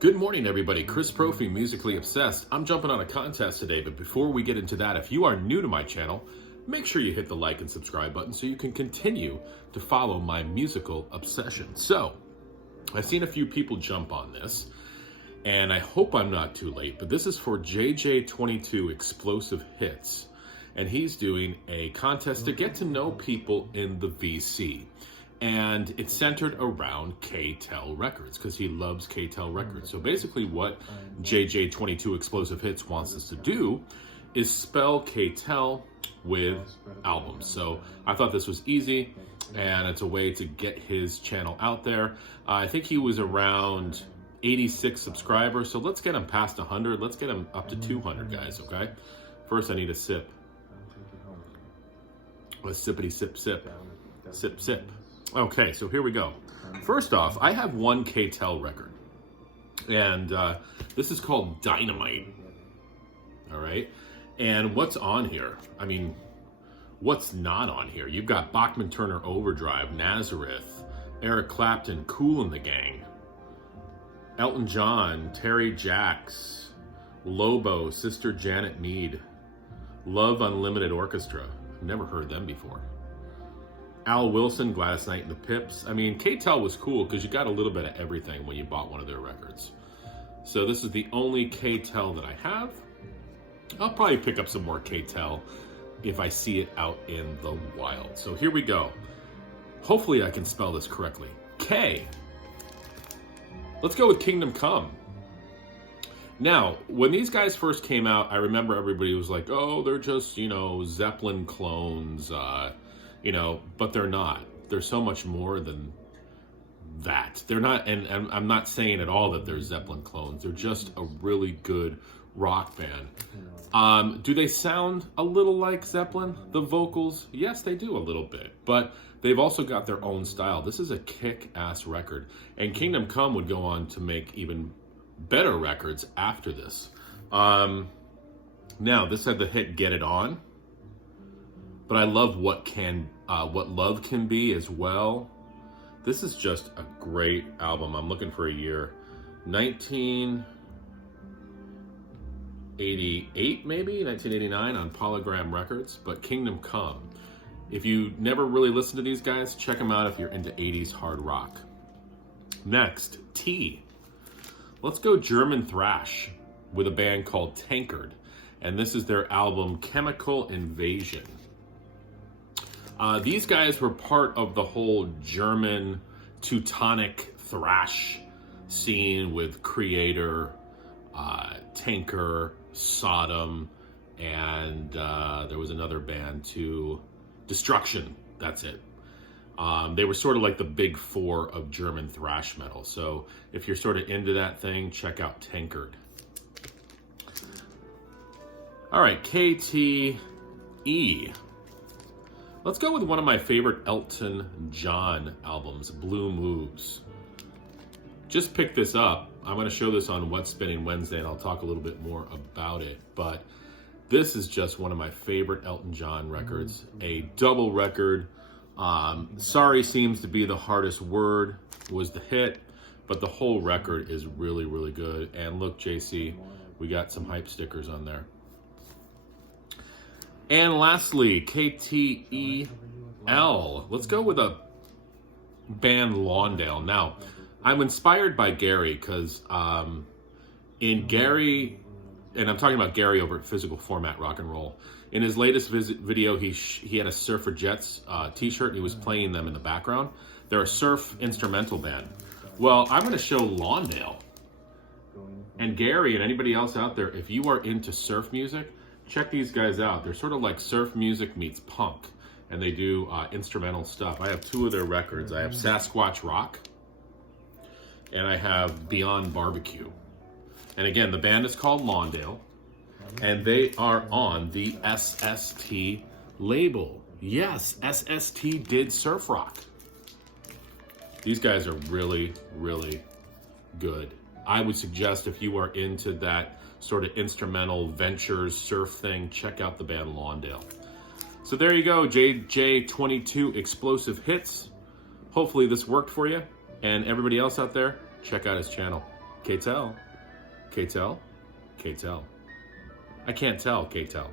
Good morning, everybody. Chris Profi, Musically Obsessed. I'm jumping on a contest today, but before we get into that, if you are new to my channel, make sure you hit the like and subscribe button so you can continue to follow my musical obsession. So, I've seen a few people jump on this, and I hope I'm not too late, but this is for JJ22 Explosive Hits, and he's doing a contest to get to know people in the VC. And it's centered around KTel Records because he loves KTel Records. So basically what JJ22 Explosive Hits wants us to do is spell KTel with albums. So I thought this was easy, and it's a way to get his channel out there. I think he was around 86 subscribers, so let's get him past 100. Let's get him up to 200, guys, okay? First, I need a sip. A sippity sip sip. Sip sip. Okay, so here we go. First off, I have one KTel record, and this is called Dynamite, all right? And what's on here? I mean, what's not on here? You've got Bachman Turner Overdrive, Nazareth, Eric Clapton, Kool and the Gang, Elton John, Terry Jacks, Lobo, Sister Janet Mead, Love Unlimited Orchestra. Never heard them before. Al Wilson, Gladys Knight and the Pips. I mean, KTel was cool because you got a little bit of everything when you bought one of their records. So this is the only KTel that I have. I'll probably pick up some more KTel if I see it out in the wild. So here we go. Hopefully I can spell this correctly. K. Let's go with Kingdom Come. Now, when these guys first came out, I remember everybody was like, oh, they're just, you know, Zeppelin clones, you know, but they're not. They're so much more than that. They're not, and I'm not saying at all that they're Zeppelin clones. They're just a really good rock band. Do they sound a little like Zeppelin, the vocals? Yes, they do a little bit, but they've also got their own style. This is a kick-ass record, and Kingdom Come would go on to make even better records after this. Now, this had the hit Get It On, but I love what Love Can Be as well. This is just a great album. I'm looking for a year. 1988, maybe? 1989 on Polygram Records, but Kingdom Come. If you never really listened to these guys, check them out if you're into 80s hard rock. Next, T. Let's go German thrash with a band called Tankard, and this is their album Chemical Invasion. These guys were part of the whole German Teutonic thrash scene with Creator, Tanker, Sodom, and there was another band too, Destruction, that's it. They were sort of like the big four of German thrash metal. So if you're sort of into that thing, check out Tankard. All right, KTE. Let's go with one of my favorite Elton John albums, Blue Moves. Just picked this up. I'm going to show this on What's Spinning Wednesday, and I'll talk a little bit more about it. But this is just one of my favorite Elton John records, a double record. Sorry Seems to Be the Hardest Word was the hit, but the whole record is really, really good. And look, JC, we got some hype stickers on there. And lastly, KTEL. Let's go with a band Lawndale. Now, I'm inspired by Gary because in Gary, and I'm talking about Gary over at Physical Format Rock and Roll, in his latest video, he had a Surfer-Jets t-shirt, and he was playing them in the background. They're a surf instrumental band. Well, I'm going to show Lawndale. And Gary and anybody else out there, if you are into surf music, check these guys out. They're sort of like surf music meets punk, and they do instrumental stuff. I have two of their records. I have Sasquatch Rock, and I have Beyond Barbecue. And again, the band is called Lawndale, and they are on the SST label. Yes, SST did surf rock. These guys are really, really good. I would suggest if you are into that sort of instrumental ventures surf thing, check out the band Lawndale. So there you go, JJ22 Explosive Hits. Hopefully this worked for you. And everybody else out there, check out his channel. KTel, KTel, KTel. I can't tell, KTel.